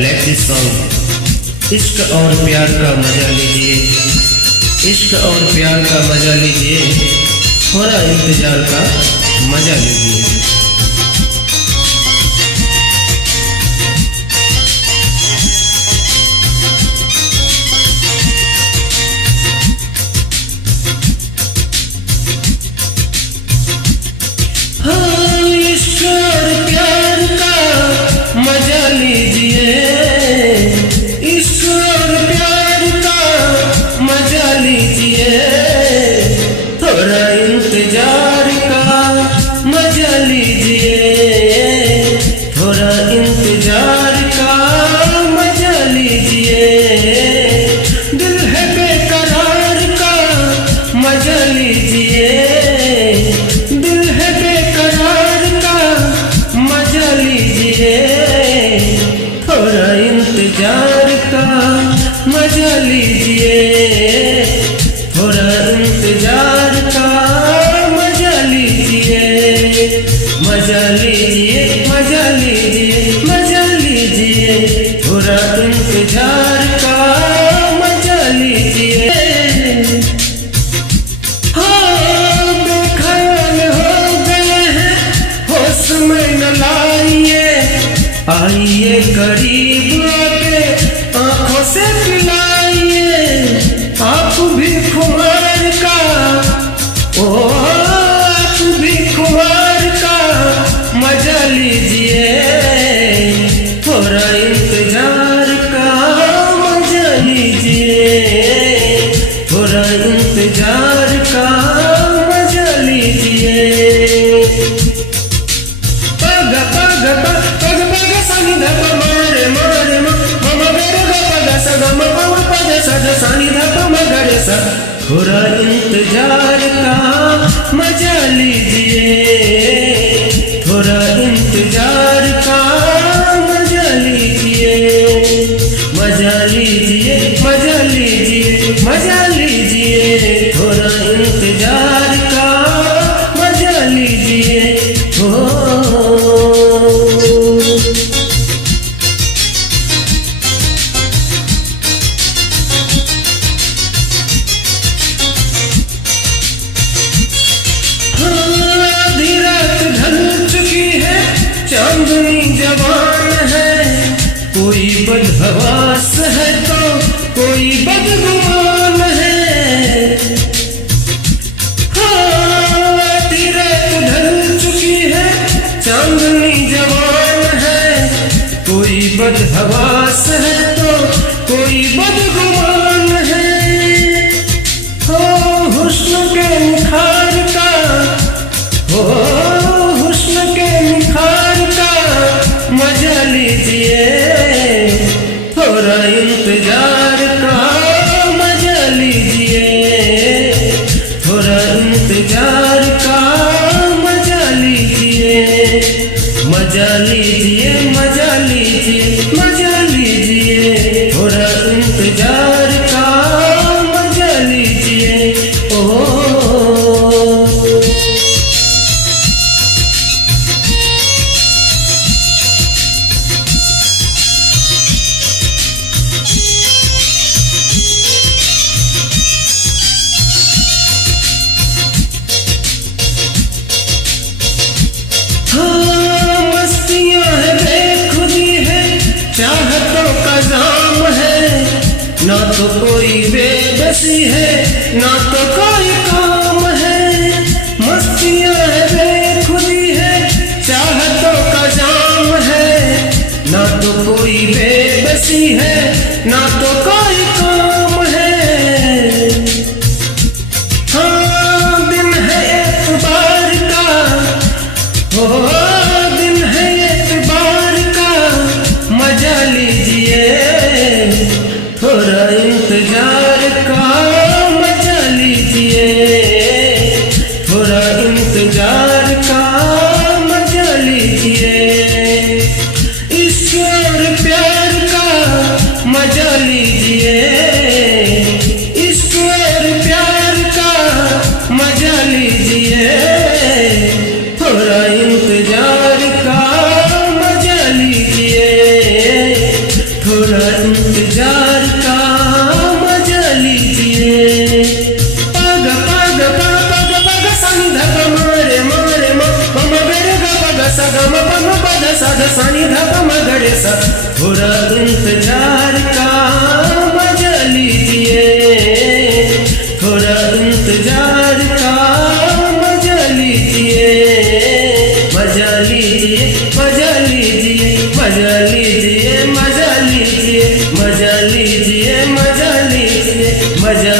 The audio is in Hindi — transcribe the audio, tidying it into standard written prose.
like this song. इश्क और प्यार का मजा लीजिए, इश्क और प्यार का मजा लीजिए, थोड़ा इंतजार का मजा लीजिए। इश्क और प्यार का मजा लीजिए, इश्क और प्यार का मजा लीजिए, थोड़ा इंतजार का मजा लीजिए, थोड़ा इंतजार का मजा लीजिए। दिल है बेकरार का मजा लीजिए, दिल है बेकरार का मजा लीजिए, थोड़ा इंतजार का मजा लीजिए, थोड़ा इंतजार का मजा लीजिए। मजा लीजिए, मजा लीजिए, मजा लीजिए, थोड़ा इंतजार का मजा लीजिए। में न लाइए, आइए करीब आके आंखों से पिलाइए, आप भी खुमार का, ओ आप भी खुमार का मजा लीजिए, थोड़ा इंतजार का मजा लीजिए, थोड़ा इंतजार का मजा लीजिए। थोड़ा इंतजार का मजा लीजिए, थोड़ा इंतजार का मजा लीजिए। मजा लीजिए, मजा लीजिए, मजा लीजिए, थोड़ा इंतजार का मजा लीजिए। चांदनी जवान है, कोई बदहवास है तो कोई बदगुमान है। आधी रात ढल चुकी है, चांदनी जवान है, कोई बदहवास है तो कोई बदगुमान है। हुस्न के निखार का, हुस्न के निखार का मजा लीजिए, थोड़ा इंतजार का मजा लीजिए, थोड़ा इंतजार का मजा लीजिए। मजा लीजिए, मजा लीजिए, मजा लीजिए, थोड़ा इंतजार का मजा लीजिए। मस्तियाँ है बेखुदी है, चाहतों का जाम है, ना तो कोई बेबसी है, ना तो कोई काम है। मस्तियाँ है बेखुदी है, चाहतों का जाम है, ना तो कोई बेबसी है, ना तो कोई काम है। दिन है एतबार का, दिन है एतबार का मजा लीजिए, थोड़ा इंतजार का मजा लीजिए, थोड़ा इंतजार का मजा लीजिए। इश्क और प्यार का मजा लीजिए, इश्क और प्यार का मजा लीजिए, थोड़ा इंतजार साध सानी धापा मगड़े सा, थोड़ा इंतजार का मजा लीजिए, थोड़ा इंतजार का मजा लीजिए, मजा लीजिए, मजा लीजिए, मजा लीजिए, मजा लीजिए, मजा लीजिए, मजा लीजिए, मजा